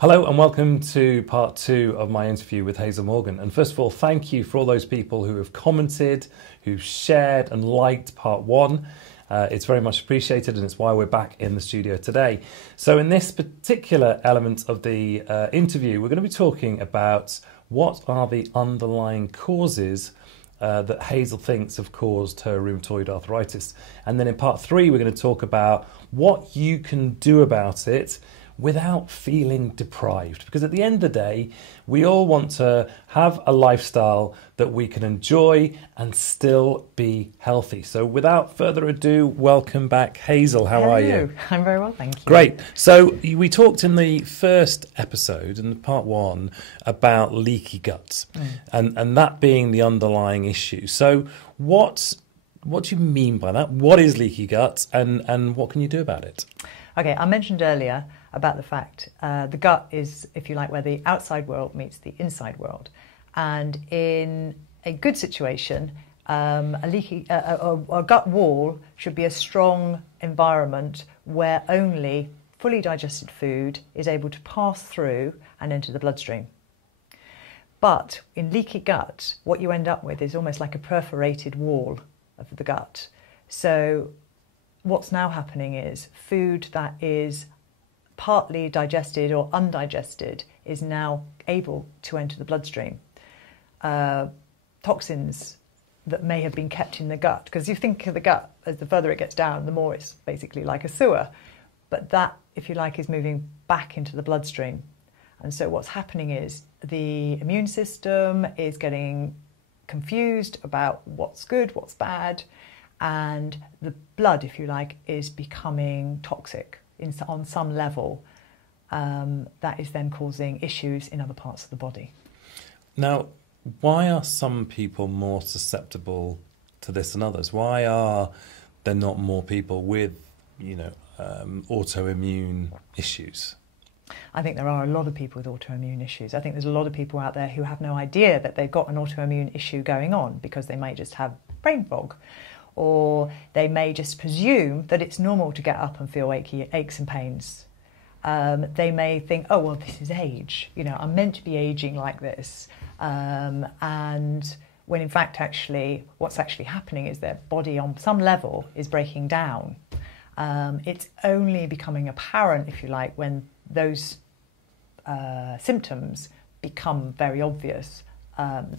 Hello and welcome to part 2 of my interview with Hazel Morgan. And first of all, thank you for all those people who have commented, who've shared and liked part 1. It's very much appreciated, and it's why we're back in the studio today. So in this particular element of the interview, we're going to be talking about what are the underlying causes that Hazel thinks have caused her rheumatoid arthritis. And then in part 3, we're going to talk about what you can do about it without feeling deprived. Because at the end of the day, we all want to have a lifestyle that we can enjoy and still be healthy. So without further ado, welcome back, Hazel. How are you? I'm very well, thank you. Great. So we talked in the first episode, in part 1, about leaky gut, and that being the underlying issue. So what do you mean by that? What is leaky gut, and what can you do about it? Okay, I mentioned earlier about the fact the gut is, if you like, where the outside world meets the inside world. And in a good situation, a gut wall should be a strong environment where only fully digested food is able to pass through and enter the bloodstream. But in leaky gut, what you end up with is almost like a perforated wall of the gut. So what's now happening is food that is partly digested or undigested is now able to enter the bloodstream. Toxins that may have been kept in the gut, because you think of the gut as the further it gets down, the more it's basically like a sewer. But that, if you like, is moving back into the bloodstream. And so what's happening is the immune system is getting confused about what's good, what's bad, and the blood, if you like, is becoming toxic on some level. That is then causing issues in other parts of the body. Now, why are some people more susceptible to this than others? Why are there not more people with, autoimmune issues? I think there are a lot of people with autoimmune issues. I think there's a lot of people out there who have no idea that they've got an autoimmune issue going on because they may just have brain fog, or they may just presume that it's normal to get up and feel aches and pains. They may think, oh, well, this is age. I'm meant to be aging like this. And when in fact, actually, what's actually happening is their body on some level is breaking down. It's only becoming apparent, if you like, when those symptoms become very obvious.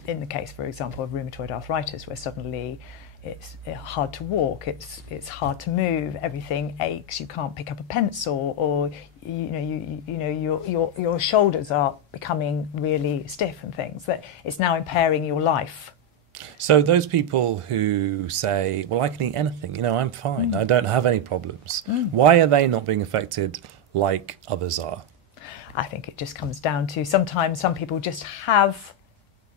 In the case, for example, of rheumatoid arthritis, where suddenly it's hard to walk, it's hard to move, everything aches, you can't pick up a pencil, or your shoulders are becoming really stiff and things, that it's now impairing your life. So those people who say, well, I can eat anything, I'm fine, I don't have any problems, why are they not being affected like others are? I think it just comes down to sometimes some people just have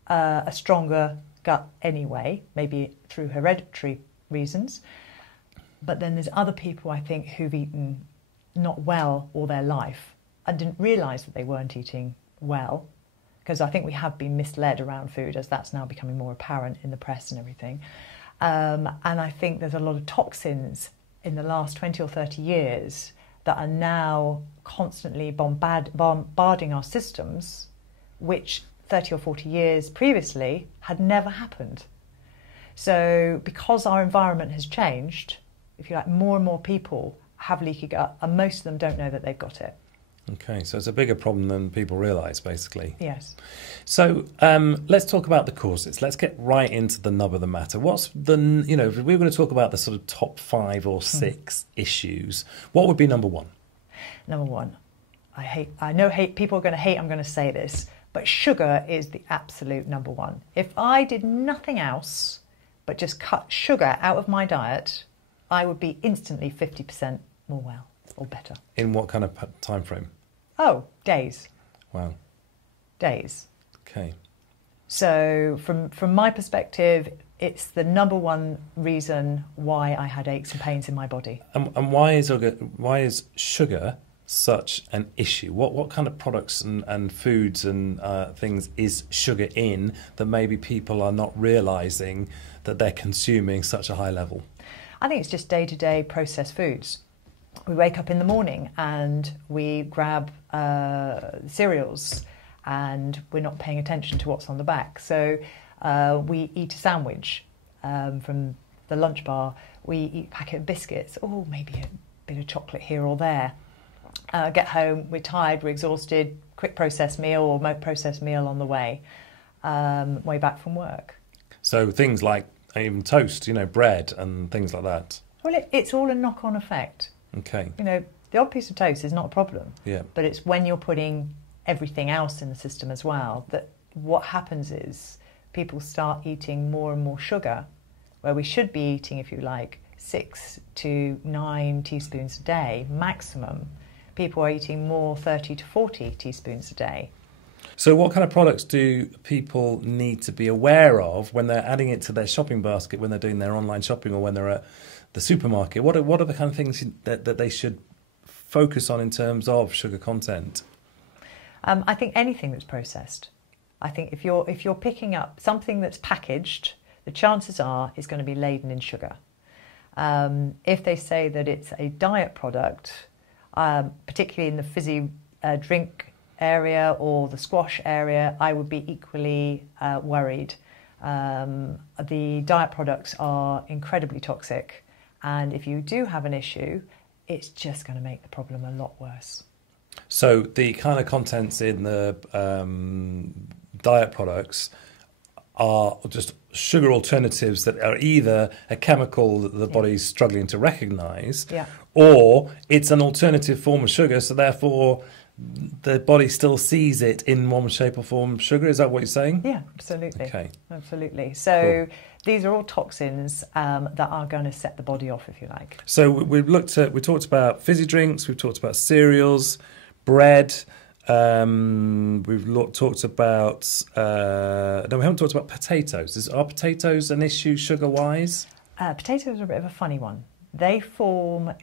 a stronger gut anyway, maybe through hereditary reasons. But then there's other people, I think, who've eaten not well all their life and didn't realise that they weren't eating well, because I think we have been misled around food, as that's now becoming more apparent in the press and everything. And I think there's a lot of toxins in the last 20 or 30 years that are now constantly bombarding our systems, which 30 or 40 years previously had never happened. So because our environment has changed, if you like, more and more people have leaky gut, and most of them don't know that they've got it. Okay, so it's a bigger problem than people realise, basically. Yes. So let's talk about the causes. Let's get right into the nub of the matter. What's the, if we were going to talk about the sort of top 5 or 6 issues, what would be number 1? Number 1, I know people are going to hate I'm going to say this, but sugar is the absolute number 1. If I did nothing else but just cut sugar out of my diet, I would be instantly 50% more well or better. In what kind of time frame? Oh, days. Wow. Days. Okay. So from my perspective, it's the number 1 reason why I had aches and pains in my body. And why is sugar such an issue? What kind of products and foods and things is sugar in that maybe people are not realising that they're consuming such a high level? I think it's just day-to-day processed foods. we wake up in the morning and we grab cereals and we're not paying attention to what's on the back. So we eat a sandwich from the lunch bar, we eat a packet of biscuits, or maybe a bit of chocolate here or there. Get home, we're tired, we're exhausted, quick processed meal or processed meal on the way back from work. So things like even toast, bread and things like that. Well, it's all a knock-on effect. Okay. The odd piece of toast is not a problem. Yeah. But it's when you're putting everything else in the system as well that what happens is people start eating more and more sugar, where we should be eating, if you like, 6 to 9 teaspoons a day maximum. People are eating more, 30 to 40 teaspoons a day. So what kind of products do people need to be aware of when they're adding it to their shopping basket, when they're doing their online shopping or when they're at the supermarket? What are the kind of things that they should focus on in terms of sugar content? I think anything that's processed. I think if you're picking up something that's packaged, the chances are it's going to be laden in sugar. If they say that it's a diet product, particularly in the fizzy drink area or the squash area, I would be equally worried. The diet products are incredibly toxic, and if you do have an issue, it's just going to make the problem a lot worse. So the kind of contents in the diet products are just sugar alternatives that are either a chemical that the body's struggling to recognise, or it's an alternative form of sugar, so therefore the body still sees it in one shape or form sugar. Is that what you're saying? Yeah, absolutely. Okay. Absolutely. So these are all toxins that are going to set the body off, if you like. So we talked about fizzy drinks, we've talked about cereals, bread, we've talked about no, we haven't talked about potatoes. Are potatoes an issue sugar-wise? Potatoes are a bit of a funny one. They fall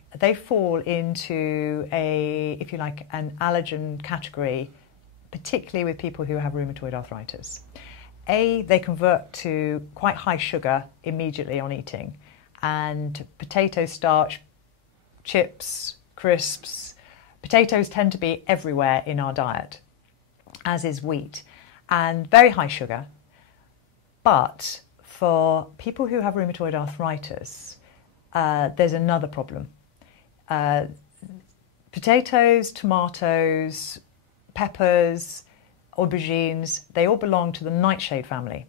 into if you like, an allergen category, particularly with people who have rheumatoid arthritis. They convert to quite high sugar immediately on eating, and potato starch, chips, crisps, potatoes tend to be everywhere in our diet, as is wheat, and very high sugar. But for people who have rheumatoid arthritis, there's another problem. Potatoes, tomatoes, peppers, aubergines, they all belong to the nightshade family.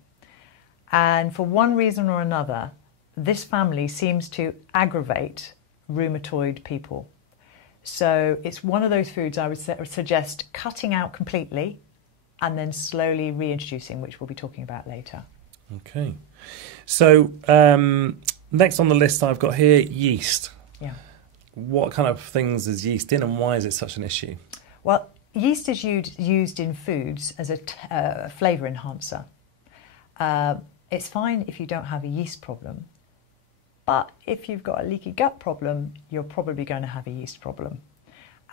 And for one reason or another, this family seems to aggravate rheumatoid people. So it's one of those foods I would suggest cutting out completely and then slowly reintroducing, which we'll be talking about later. Okay. So next on the list I've got here, yeast. Yeah. What kind of things is yeast in and why is it such an issue? Well, yeast is used in foods as a flavour enhancer. It's fine if you don't have a yeast problem, but if you've got a leaky gut problem, you're probably going to have a yeast problem.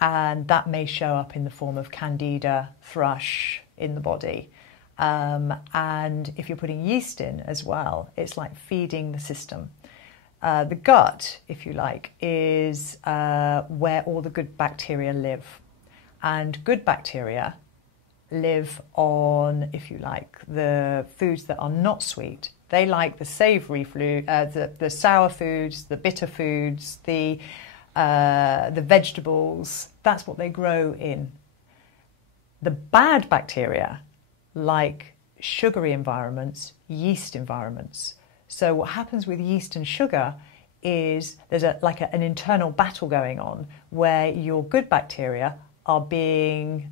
And that may show up in the form of candida, thrush in the body. And if you're putting yeast in as well, it's like feeding the system. The gut, if you like, is where all the good bacteria live. And good bacteria live on, if you like, the foods that are not sweet. They like the savoury food, the sour foods, the bitter foods, the vegetables. That's what they grow in. The bad bacteria like sugary environments, yeast environments. So what happens with yeast and sugar is there's an internal battle going on where your good bacteria are they're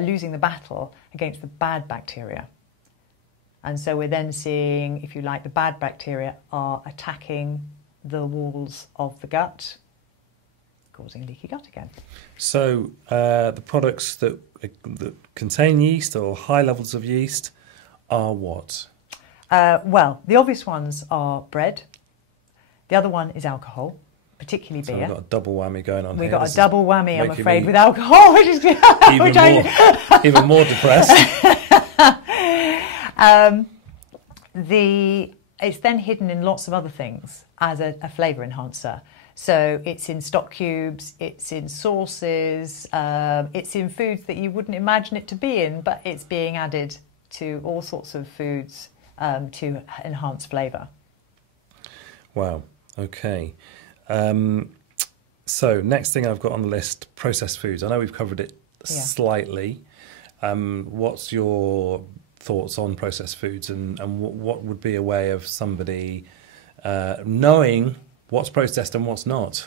losing the battle against the bad bacteria. And so we're then seeing, if you like, the bad bacteria are attacking the walls of the gut, causing leaky gut again. So the products that contain yeast or high levels of yeast are what? Well, the obvious ones are bread. The other one is alcohol, particularly beer. So we've got a double whammy going on here. We've got a double whammy, I'm afraid, with alcohol, which is even, more, even more depressed. The it's then hidden in lots of other things as a flavour enhancer. So it's in stock cubes, it's in sauces, it's in foods that you wouldn't imagine it to be in, but it's being added to all sorts of foods to enhance flavour. Wow, okay. So next thing I've got on the list, processed foods. I know we've covered it slightly. What's your thoughts on processed foods, and what would be a way of somebody knowing what's processed and what's not?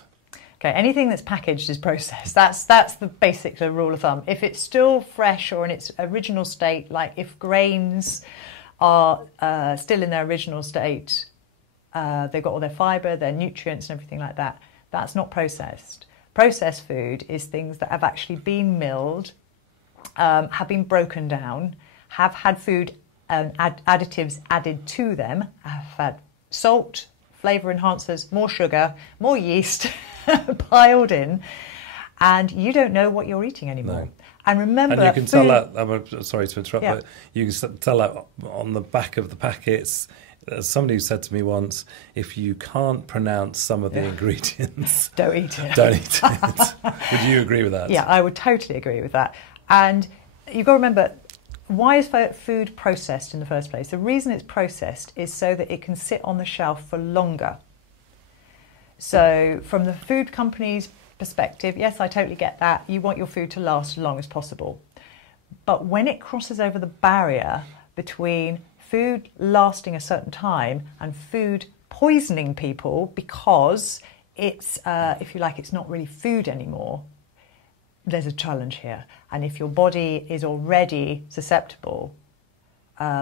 Okay, anything that's packaged is processed. That's the basic rule of thumb. If it's still fresh or in its original state, like if grains are still in their original state, they've got all their fibre, their nutrients and everything like that, that's not processed. Processed food is things that have actually been milled, have been broken down, have had food additives added to them, have had salt, flavour enhancers, more sugar, more yeast piled in, and you don't know what you're eating anymore. No. And remember, and you can tell that. I'm sorry to interrupt, but you can tell that on the back of the packets. Somebody said to me once, if you can't pronounce some of the ingredients, don't eat it. Don't eat it. Would you agree with that? Yeah, I would totally agree with that. And you've got to remember, why is food processed in the first place? The reason it's processed is so that it can sit on the shelf for longer. So from the food company's perspective, yes, I totally get that. You want your food to last as long as possible. But when it crosses over the barrier between food lasting a certain time and food poisoning people because it's, if you like, it's not really food anymore, there's a challenge here. And if your body is already susceptible,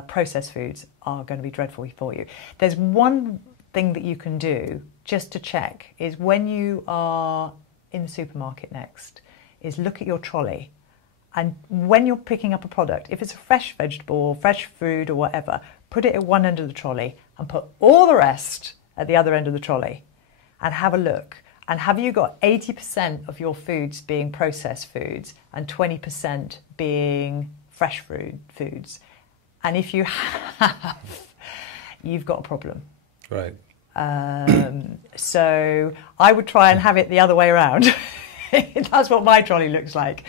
processed foods are going to be dreadful for you. There's one thing that you can do just to check is when you are in the supermarket next, is look at your trolley. And when you're picking up a product, if it's a fresh vegetable or fresh food or whatever, put it at one end of the trolley and put all the rest at the other end of the trolley and have a look. And have you got 80% of your foods being processed foods and 20% being fresh foods? And if you have, you've got a problem. Right. So I would try and have it the other way around. That's what my trolley looks like.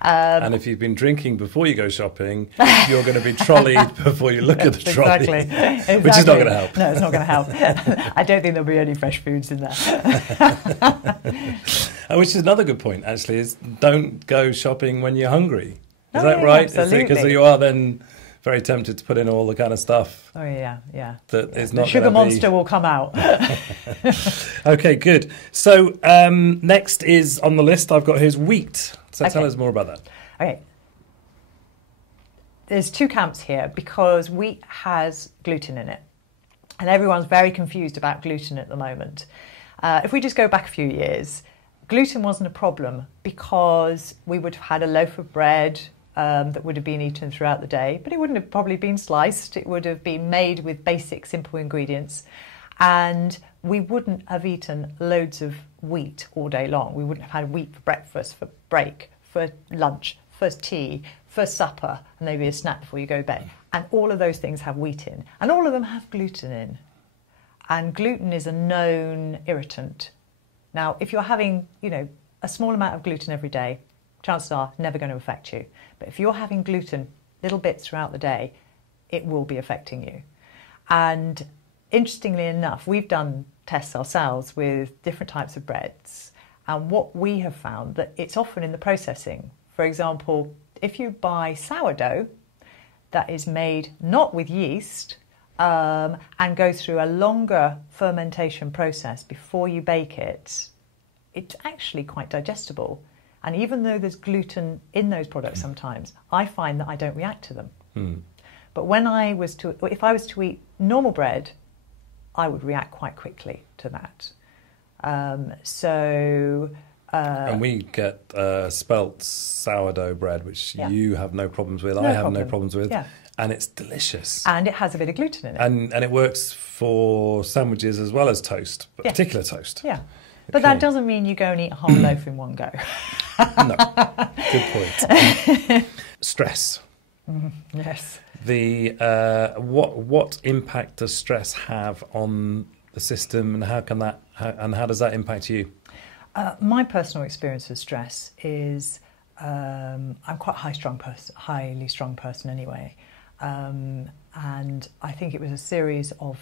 And if you've been drinking before you go shopping, you're going to be trolleyed before you look at the trolley. Exactly. Which is not going to help. No, it's not going to help. I don't think there'll be any fresh foods in there. Which is another good point, actually, is don't go shopping when you're hungry. Is Oh, that yeah, right? absolutely. Because you are then very tempted to put in all the kind of stuff. Oh, yeah, yeah. That is not the sugar monster will come out. Okay, good. So next is on the list, I've got here's wheat. So tell us more about that. Okay. There's two camps here because wheat has gluten in it. And everyone's very confused about gluten at the moment. If we just go back a few years, gluten wasn't a problem because we would have had a loaf of bread that would have been eaten throughout the day, but it wouldn't have probably been sliced. It would have been made with basic, simple ingredients. And we wouldn't have eaten loads of wheat all day long. We wouldn't have had wheat for breakfast, for break, for lunch, for tea, for supper, and maybe a snack before you go to bed. And all of those things have wheat in. And all of them have gluten in. And gluten is a known irritant. Now, if you're having, a small amount of gluten every day, chances are never going to affect you. But if you're having gluten little bits throughout the day, it will be affecting you. And interestingly enough, we've done tests ourselves with different types of breads. And what we have found that it's often in the processing. For example, if you buy sourdough that is made not with yeast and goes through a longer fermentation process before you bake it, it's actually quite digestible. And even though there's gluten in those products sometimes, I find that I don't react to them. But if I was to eat normal bread, I would react quite quickly to that. And we get spelt sourdough bread, which you have no problems with, I have no problems with, and it's delicious. And it has a bit of gluten in it. And it works for sandwiches as well as toast, but particular toast. Yeah. But that doesn't mean you go and eat a whole loaf in one go. No. Good point. Stress. Yes. What impact does stress have on the system, and how does that impact you? My personal experience of stress is I'm quite a highly strung person anyway, and I think it was a series of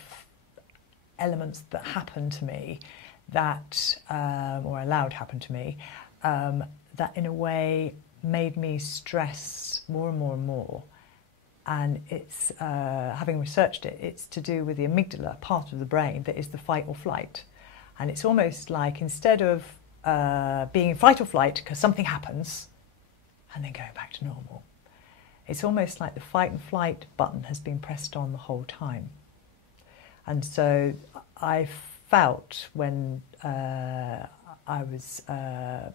elements that happened to me that, or allowed happen to me, that in a way made me stress more and more and more. And it's, having researched it, it's to do with the amygdala, part of the brain that is the fight or flight. And it's almost like instead of being in fight or flight because something happens and then going back to normal, it's almost like the fight and flight button has been pressed on the whole time. And so I felt when I was, the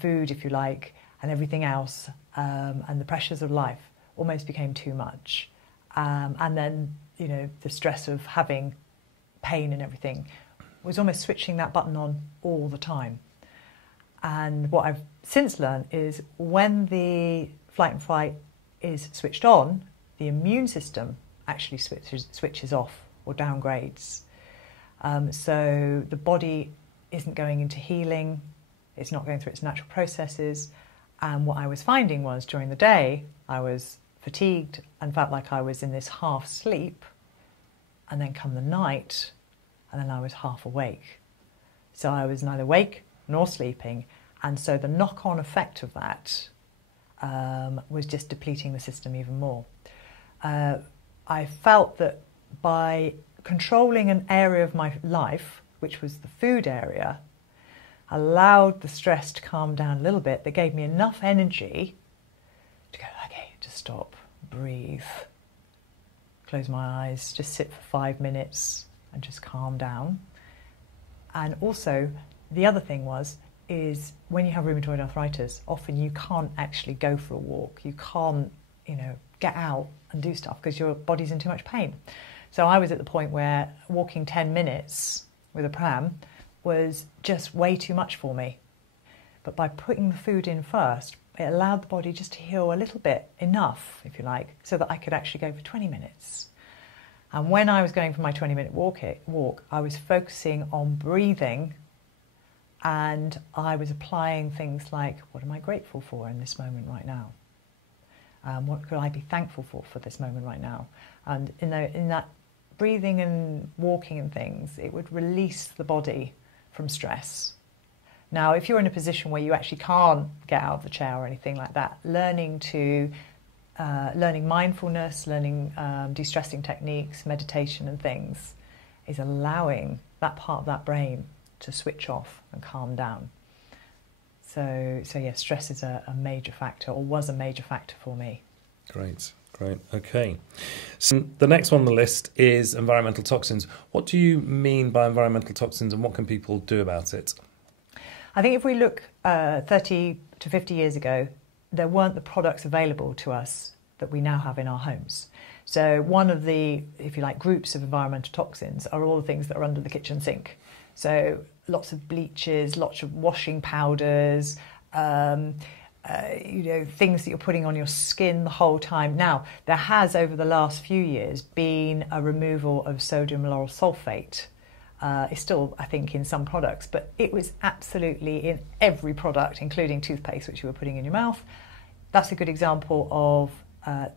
food, if you like, and everything else, and the pressures of life almost became too much. And then, you know, the stress of having pain and everything was almost switching that button on all the time. And what I've since learned is when the flight and fight is switched on, the immune system actually switches off or downgrades. So the body isn't going into healing, it's not going through its natural processes. And what I was finding was during the day, I was fatigued and felt like I was in this half sleep, and then come the night, and then I was half awake. So I was neither awake nor sleeping, and so the knock-on effect of that was just depleting the system even more. I felt that by controlling an area of my life, which was the food area, allowed the stress to calm down a little bit, that gave me enough energy to go, okay, just stop, breathe, close my eyes, just sit for 5 minutes and just calm down. And also, the other thing is when you have rheumatoid arthritis, often you can't actually go for a walk. You can't, you know, get out and do stuff because your body's in too much pain. So I was at the point where walking 10 minutes with a pram was just way too much for me. But by putting the food in first, it allowed the body just to heal a little bit, enough, if you like, so that I could actually go for 20 minutes. And when I was going for my 20-minute walk, I was focusing on breathing, and I was applying things like, what am I grateful for in this moment right now? What could I be thankful for this moment right now? And in that breathing and walking and things, it would release the body from stress. Now, if you're in a position where you actually can't get out of the chair or anything like that, learning mindfulness, learning de-stressing techniques, meditation and things is allowing that part of that brain to switch off and calm down. So yeah, stress is a major factor, or was a major factor for me. Great. Okay. So the next one on the list is environmental toxins. What do you mean by environmental toxins, and what can people do about it? I think if we look 30 to 50 years ago, there weren't the products available to us that we now have in our homes. So one of the, if you like, groups of environmental toxins are all the things that are under the kitchen sink. So lots of bleaches, lots of washing powders, things that you're putting on your skin the whole time. Now, there has, over the last few years, been a removal of sodium lauryl sulfate. It's still, I think, in some products, but it was absolutely in every product, including toothpaste, which you were putting in your mouth. That's a good example of an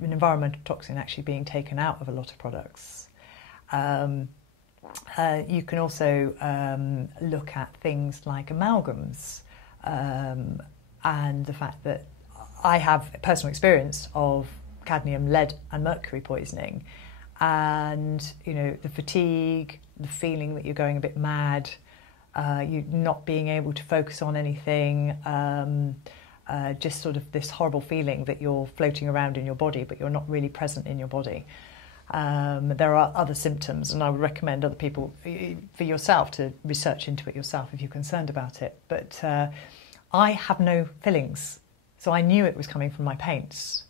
environmental toxin actually being taken out of a lot of products. You can also look at things like amalgams, and the fact that I have personal experience of cadmium, lead and mercury poisoning, and the fatigue, the feeling that you're going a bit mad, you not being able to focus on anything, just sort of this horrible feeling that you're floating around in your body but you're not really present in your body. There are other symptoms, and I would recommend other people, for yourself, to research into it yourself if you're concerned about it. But I have no fillings, so I knew it was coming from my paints.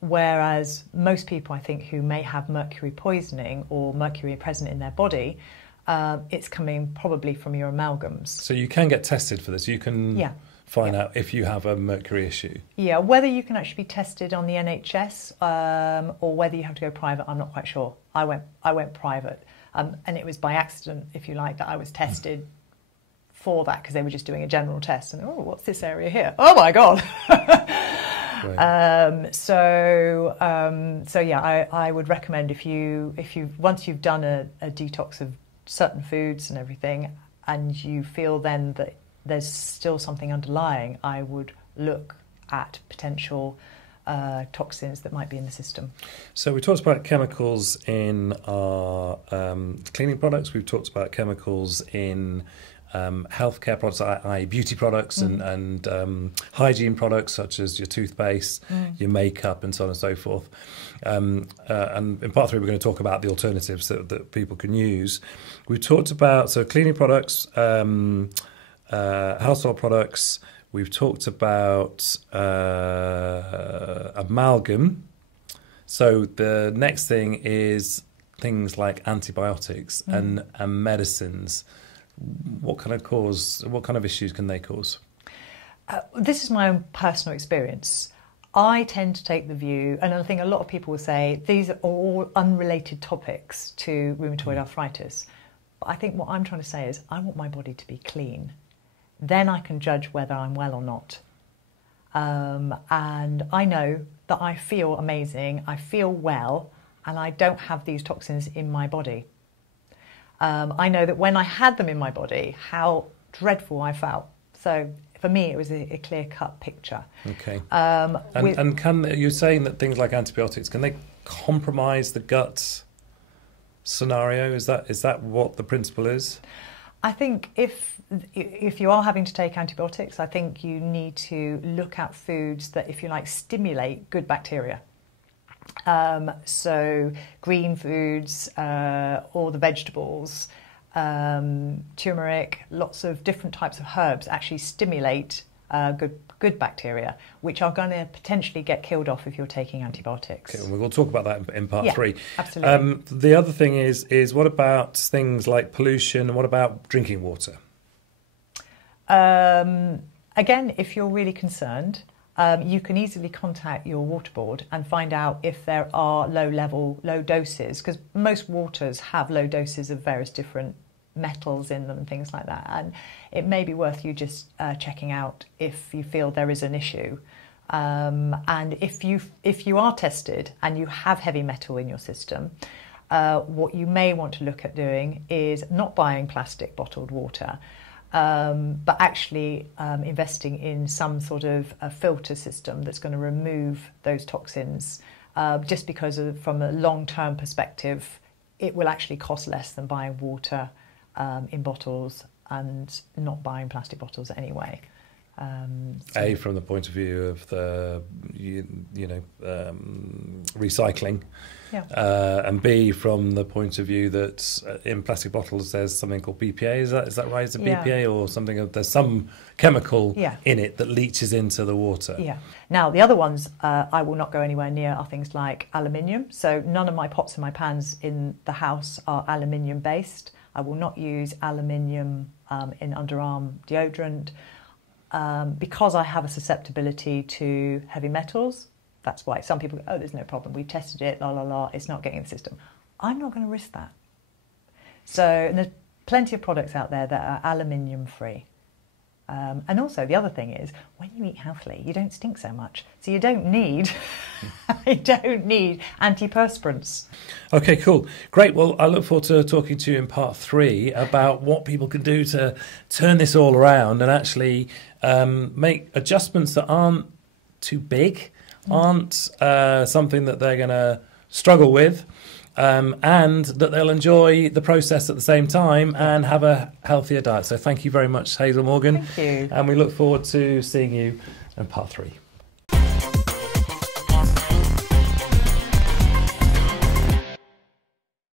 Whereas most people, I think, who may have mercury poisoning or mercury present in their body, it's coming probably from your amalgams. So you can get tested for this. You can find out if you have a mercury issue. Yeah, whether you can actually be tested on the NHS or whether you have to go private, I'm not quite sure. I went private, and it was by accident, if you like, that I was tested for that, because they were just doing a general test, and what's this area here? Oh my God! Right. So yeah, I would recommend if you once you've done a detox of certain foods and everything, and you feel then that there's still something underlying, I would look at potential toxins that might be in the system. So we talked about chemicals in our cleaning products. We've talked about chemicals in healthcare products, i.e. beauty products and hygiene products such as your toothpaste, your makeup and so on and so forth. And in part 3 we're going to talk about the alternatives that people can use. We talked about cleaning products, household products. We've talked about amalgam. So the next thing is things like antibiotics and medicines. What kind of issues can they cause? This is my own personal experience. I tend to take the view, and I think a lot of people will say these are all unrelated topics to rheumatoid arthritis. But I think what I'm trying to say is I want my body to be clean. Then I can judge whether I'm well or not. And I know that I feel amazing, I feel well, and I don't have these toxins in my body. I know that when I had them in my body, how dreadful I felt. So for me, it was a clear-cut picture. Okay. And you're saying that things like antibiotics, can they compromise the gut scenario? Is that what the principle is? I think if you are having to take antibiotics, I think you need to look at foods that, if you like, stimulate good bacteria. So green foods, or the vegetables, turmeric, lots of different types of herbs actually stimulate good bacteria, which are going to potentially get killed off if you're taking antibiotics. Okay, we'll talk about that in part 3. Absolutely. The other thing is what about things like pollution, and what about drinking water? Again, if you're really concerned, you can easily contact your water board and find out if there are low doses, because most waters have low doses of various different metals in them and things like that, and it may be worth you just checking out if you feel there is an issue. And if you are tested and you have heavy metal in your system, what you may want to look at doing is not buying plastic bottled water, but actually investing in some sort of a filter system that's going to remove those toxins, just because from a long-term perspective, it will actually cost less than buying water in bottles and not buying plastic bottles anyway. From the point of view of the recycling, and B, from the point of view that in plastic bottles there's something called BPA. Is that right? Is it BPA or something? There's some chemical in it that leaches into the water. Yeah. Now the other ones I will not go anywhere near are things like aluminium. So none of my pots and my pans in the house are aluminium based. I will not use aluminium in underarm deodorant. Because I have a susceptibility to heavy metals. That's why some people go, oh, there's no problem, we tested it, it's not getting in the system. I'm not going to risk that. So, and there's plenty of products out there that are aluminium free. And also the other thing is, when you eat healthily, you don't stink so much. So you don't need antiperspirants. Okay, cool. Great. Well, I look forward to talking to you in part 3 about what people can do to turn this all around and actually make adjustments that aren't too big, aren't something that they're going to struggle with, and that they'll enjoy the process at the same time and have a healthier diet. So thank you very much, Hazel Morgan. Thank you. And we look forward to seeing you in part 3.